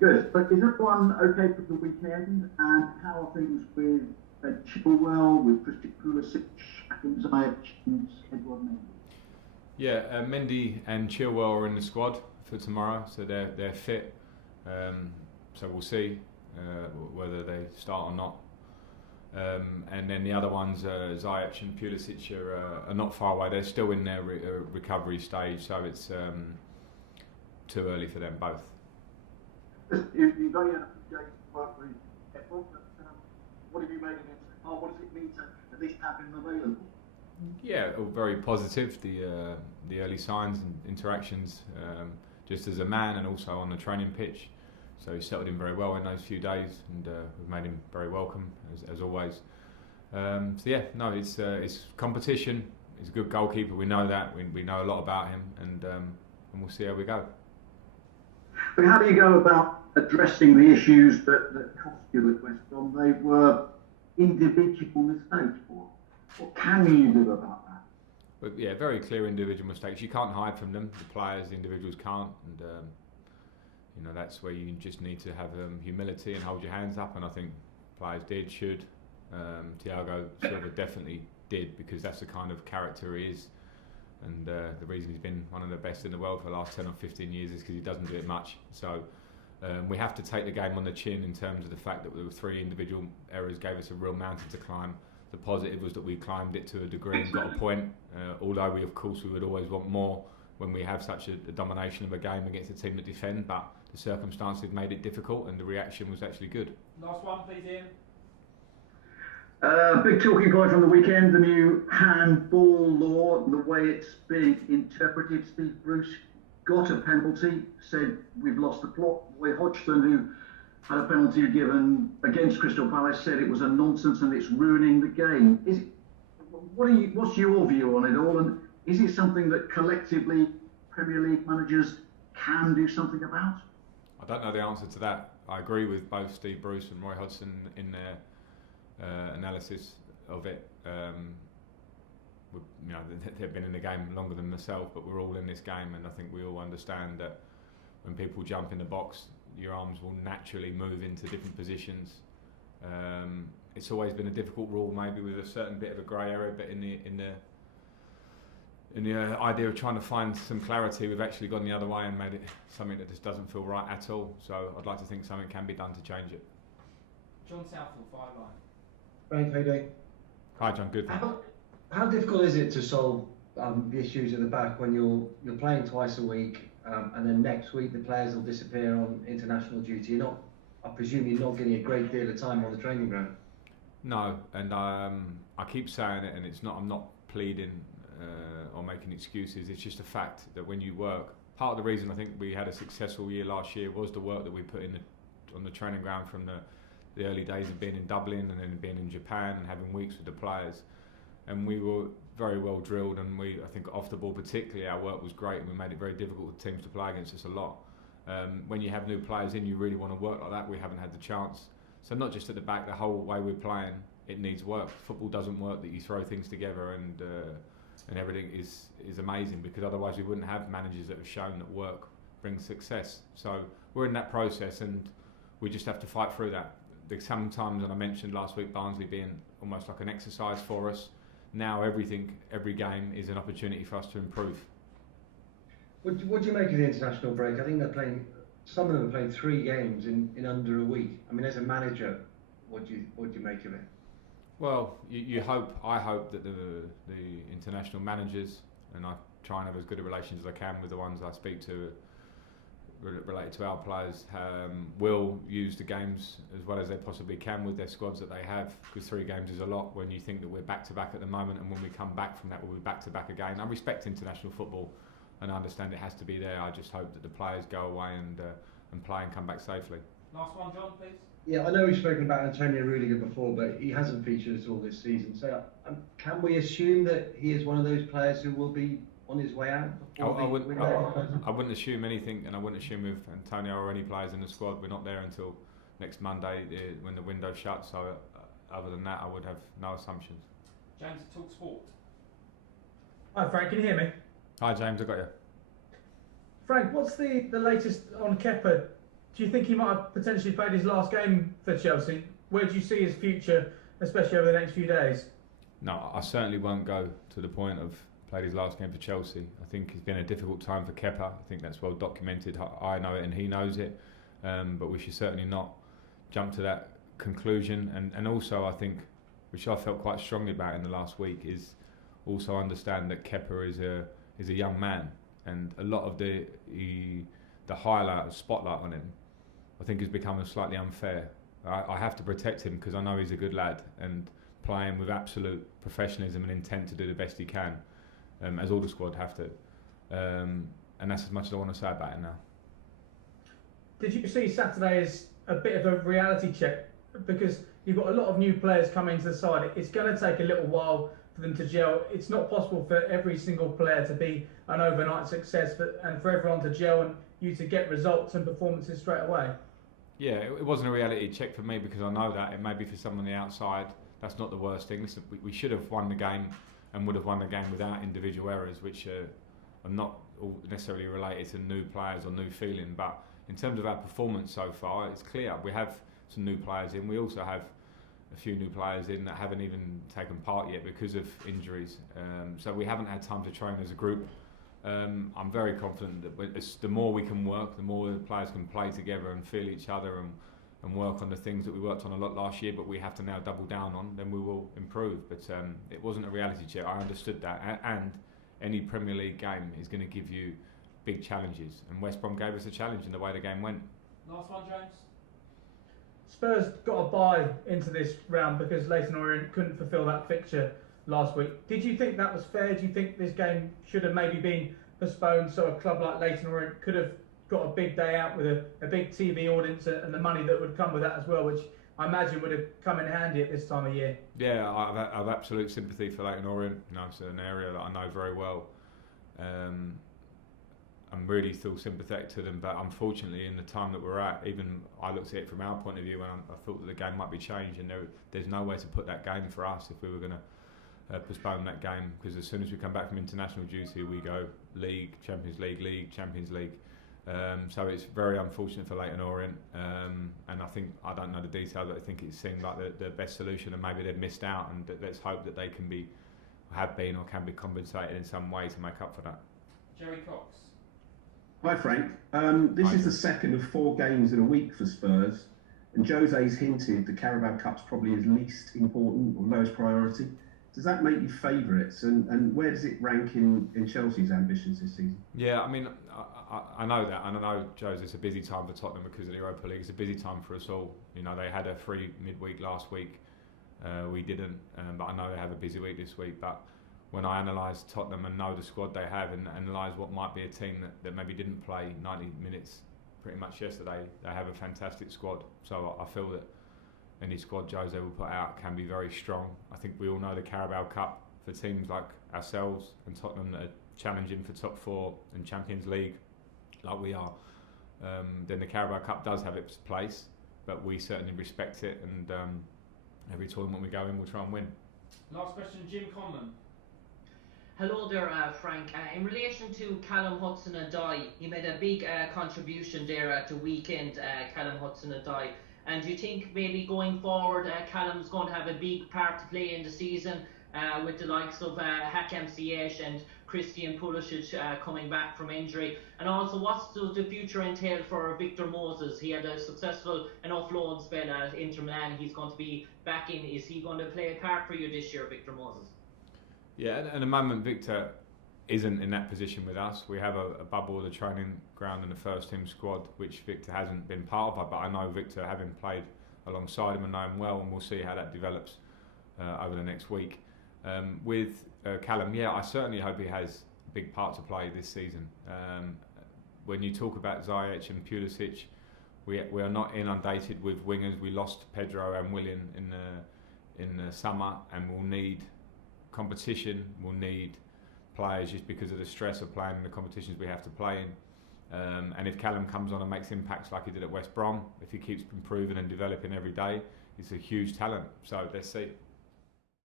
Good. But is everyone okay for the weekend? And how are things with Chilwell, with Christian Pulisic, and Ziyech and Mendy? Yeah, Mendy and Chilwell are in the squad for tomorrow, so they're fit. So we'll see whether they start or not. And then the other ones, Ziyech and Pulisic, are not far away. They're still in their recovery stage, so it's too early for them both. You've only had a few days to work with Kepa, but what have you made of it so far? What does it mean to at least have him available? Yeah, all very positive. The early signs and interactions, just as a man and also on the training pitch. So he settled in very well in those few days, and we've made him very welcome as always. So yeah, no, it's competition. He's a good goalkeeper. We know that. We know a lot about him, and we'll see how we go. But how do you go about addressing the issues that cost you at West Brom? They were individual mistakes. What can you do about that? But yeah, very clear individual mistakes. You can't hide from them. The players, the individuals can't, and you know, that's where you just need to have humility and hold your hands up. And I think players should. Thiago Silva definitely did, because that's the kind of character he is. And the reason he's been one of the best in the world for the last 10 or 15 years is because he doesn't do it much. So we have to take the game on the chin in terms of the fact that there were 3 individual errors gave us a real mountain to climb. The positive was that we climbed it to a degree and got a point, although we would always want more when we have such a domination of a game against a team that defend, but the circumstances made it difficult and the reaction was actually good. Last one, please, Ian. Big talking point from the weekend, the new handball law, and the way it's being interpreted. Steve Bruce got a penalty, said we've lost the plot. Hodgson, who had a penalty given against Crystal Palace, said it was a nonsense and it's ruining the game. What's your view on it all, and is it something that collectively Premier League managers can do something about? I don't know the answer to that. I agree with both Steve Bruce and Roy Hodgson in their analysis of it. You know, they've been in the game longer than myself, but we're all in this game, and I think we all understand that when people jump in the box, your arms will naturally move into different positions. It's always been a difficult rule, maybe with a certain bit of a grey area, but in the idea of trying to find some clarity, we've actually gone the other way and made it something that just doesn't feel right at all. So I'd like to think something can be done to change it. John Southall, 5 line. Frank, how you doing? Hi John, good. How difficult is it to solve the issues at the back when you're playing twice a week, and then next week the players will disappear on international duty? I presume you're not getting a great deal of time on the training ground. No, and I keep saying it, and I'm not pleading or making excuses. It's just a fact that when you work, part of the reason I think we had a successful year last year was the work that we put in on the training ground from the early days of being in Dublin and then being in Japan and having weeks with the players. And we were very well drilled, and I think off the ball particularly, our work was great, and we made it very difficult for teams to play against us a lot. When you have new players in, you really want to work like that. We haven't had the chance. So not just at the back, the whole way we're playing, it needs work. Football doesn't work that you throw things together and everything is amazing, because otherwise we wouldn't have managers that have shown that work brings success. So we're in that process, and we just have to fight through that. Sometimes, and I mentioned last week, Barnsley being almost like an exercise for us. Now every game is an opportunity for us to improve. What do you make of the international break? I think some of them are playing 3 games in under a week. I mean, as a manager, what do you make of it? Well, I hope that the international managers, and I try and have as good a relations as I can with the ones I speak to related to our players, will use the games as well as they possibly can with their squads that they have, because 3 games is a lot when you think that we're back to back at the moment, and when we come back from that we'll be back to back again. I respect international football and I understand it has to be there. I just hope that the players go away and play and come back safely. Last one, John, please. Yeah, I know we've spoken about Antonio Rudiger before, but he hasn't featured at all this season. So can we assume that he is one of those players who will be on his way out? I wouldn't assume anything, and I wouldn't assume with Antonio or any players in the squad. We're not there until next Monday when the window shuts. So other than that, I would have no assumptions. James, Talk Sport. Hi Frank, can you hear me? Hi James, I got you. Frank, what's the latest on Kepa Do you think he might have potentially played his last game for Chelsea? Where do you see his future, especially over the next few days? No, I certainly won't go to the point of played his last game for Chelsea. I think it's been a difficult time for Kepa. I think that's well documented. I know it and he knows it. But we should certainly not jump to that conclusion. And also, I think, which I felt quite strongly about in the last week, is also understand that Kepa is a young man, and a lot of the highlight, spotlight on him, I think has become slightly unfair. I have to protect him because I know he's a good lad and playing with absolute professionalism and intent to do the best he can, as all the squad have to. And that's as much as I want to say about it now. Did you see Saturday as a bit of a reality check? Because you've got a lot of new players coming to the side. It's going to take a little while for them to gel. It's not possible for every single player to be an overnight success, and for everyone to gel and you to get results and performances straight away. Yeah, it wasn't a reality check for me because I know that. It may be for someone on the outside. That's not the worst thing. Listen, we should have won the game and would have won the game without individual errors, which are not all necessarily related to new players or new feeling. But in terms of our performance so far, it's clear. We have some new players in. We also have a few new players in that haven't even taken part yet because of injuries. So we haven't had time to train as a group. I'm very confident that the more we can work, the more the players can play together and feel each other and work on the things that we worked on a lot last year, but we have to now double down on, then we will improve. But it wasn't a reality check. I understood that. And any Premier League game is going to give you big challenges. And West Brom gave us a challenge in the way the game went. Last one, James. Spurs got a bye into this round because Leyton Orient couldn't fulfil that fixture last week. Did you think that was fair? Do you think this game should have maybe been postponed so a club like Leyton Orient could have got a big day out with a big TV audience and the money that would come with that as well, which I imagine would have come in handy at this time of year? Yeah, I've absolute sympathy for Leyton Orient. It's an area that I know very well. I'm really still sympathetic to them, but unfortunately in the time that we're at, even I looked at it from our point of view when I thought that the game might be changed, and there's no way to put that game for us if we were going to postpone that game, because as soon as we come back from international duty we go League, Champions League, League, Champions League. So it's very unfortunate for Leyton Orient, and I don't know the details, but I think it seemed like the best solution, and maybe they've missed out, and let's hope that they can have been or can be compensated in some way to make up for that. Jerry Cox. Hi Frank, this is the second of 4 games in a week for Spurs, and Jose's hinted the Carabao Cup's probably his least important or lowest priority. Does that make you favourites, and where does it rank in Chelsea's ambitions this season? Yeah, I mean, I know that, and I know, Jose, it's a busy time for Tottenham because of the Europa League. It's a busy time for us all. They had a free midweek last week. We didn't, but I know they have a busy week this week. But when I analyse Tottenham and know the squad they have, and analyse what might be a team that maybe didn't play 90 minutes pretty much yesterday, they have a fantastic squad. So I feel that any squad Jose will put out can be very strong. I think we all know the Carabao Cup for teams like ourselves and Tottenham that are challenging for top 4 and Champions League like we are. Then the Carabao Cup does have its place, but we certainly respect it, and every tournament we go in we'll try and win. Last question, Jim Conlon. Hello there, Frank. In relation to Callum Hudson-Odoi, he made a big contribution there at the weekend, Callum Hudson-Odoi. And do you think maybe going forward, Callum's going to have a big part to play in the season with the likes of Ziyech and Pulisic coming back from injury? And also, what's the future entail for Victor Moses? He had a successful enough loan spell at Inter Milan. He's going to be back in. Is he going to play a part for you this year, Victor Moses? Yeah, at the moment Victor isn't in that position with us. We have a bubble of the training ground in the first team squad, which Victor hasn't been part of, but I know Victor, having played alongside him and know him well, and we'll see how that develops over the next week. With Callum, yeah, I certainly hope he has a big part to play this season. When you talk about Ziyech and Pulisic, we are not inundated with wingers. We lost Pedro and Willian in the summer, and we'll need competition. We'll need players just because of the stress of playing in the competitions we have to play in. And if Callum comes on and makes impacts like he did at West Brom, if he keeps improving and developing every day, he's a huge talent. So let's see.